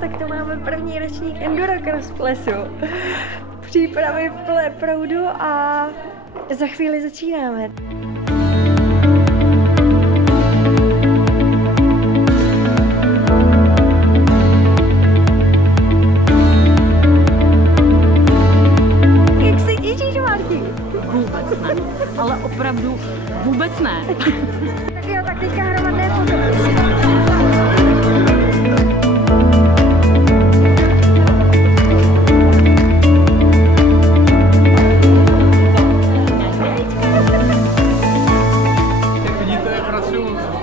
Tak to máme první ročník Endurocross plesu. Přípravy v plné proudu a za chvíli začínáme. Jak se těšíš, Marti? Vůbec ne, ale opravdu vůbec ne. Tak jo, tak teďka hromadné foto.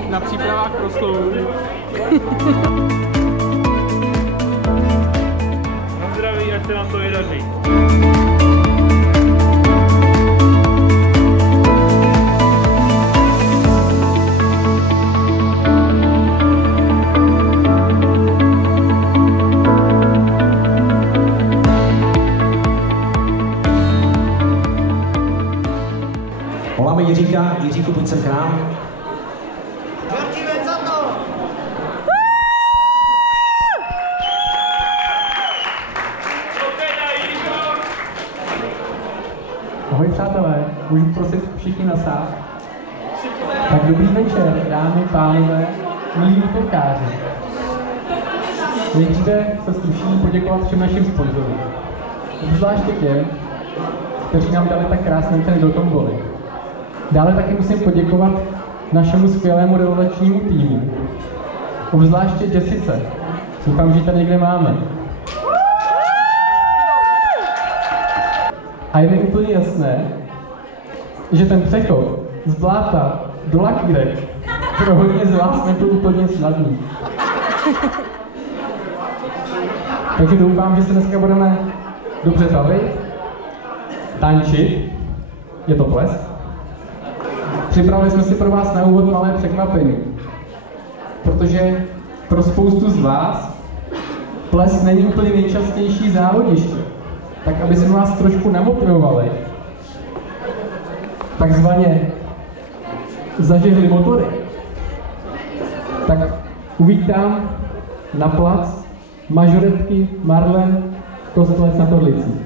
Na přípravách proslovu. Na zdraví, ať se nám to vydaří. Voláme Jiříka. Jiříku, pojď sem k nám. Ahoj přátelé, můžu prosit všichni nasát? Tak dobrý večer, dámy, pánové, milí útokáři. Nejdříve se sluší poděkovat všem našim sponzorům. Obzvláště těm, kteří nám dali tak krásné ceny do tomboly. Dále taky musím poděkovat našemu skvělému renovačnímu týmu. Obzvláště Jessice. Doufám, že ji tady někde máme. A je mi úplně jasné, že ten přechod z bláta do lakírek pro hodně z vás nebyl úplně snadný. Takže doufám, že se dneska budeme dobře bavit, tančit, je to ples. Připravili jsme si pro vás na úvod malé překvapení, protože pro spoustu z vás ples není úplně nejčastější závodiště. Tak aby jsme vás trošku namotivovali, takzvaně zažehli motory, tak uvítám na plac majoretky Marlen Kostelec nad Orlicí.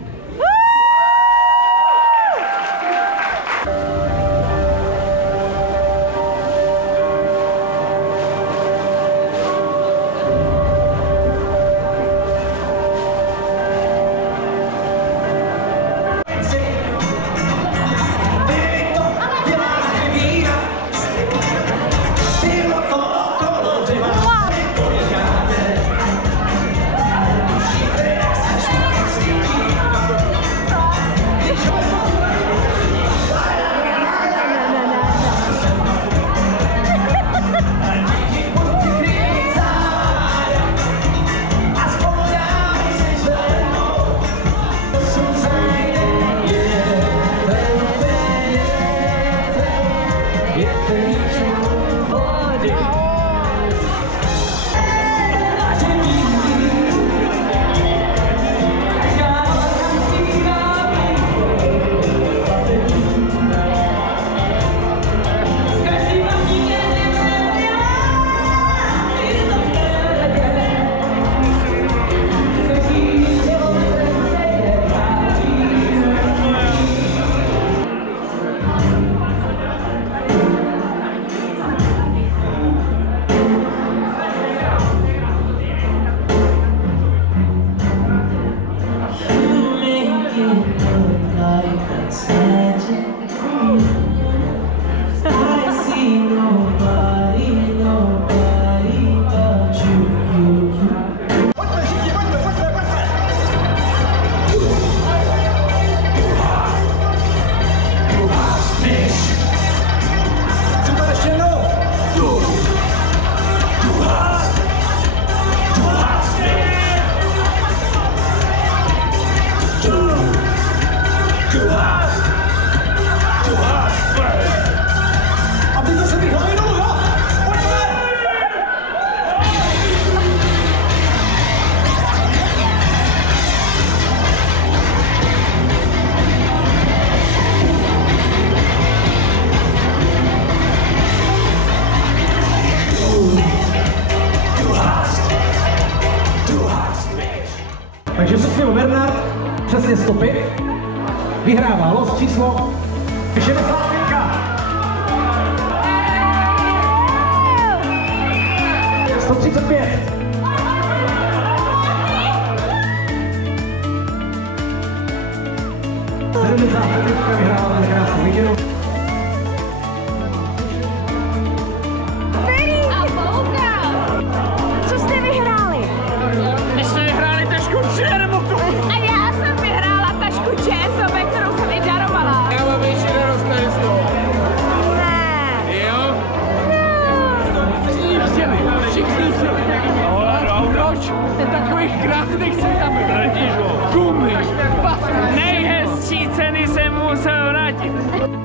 Josef Bernard, přesně stopy. Vyhrává los číslo 65. Vyhrává na krásnou výděru. Co jste vyhráli? My jsme vyhráli tašku čermotu. A já jsem vyhrála tašku ČSOB, kterou jsem i darovala. Já mám ještě radost tady z toho. Ne. Jo? Všichni chtěli. No, proč? Ten takových krásných se tam gumy, pasky. Nejhezčí ceny jsem musel vrátit.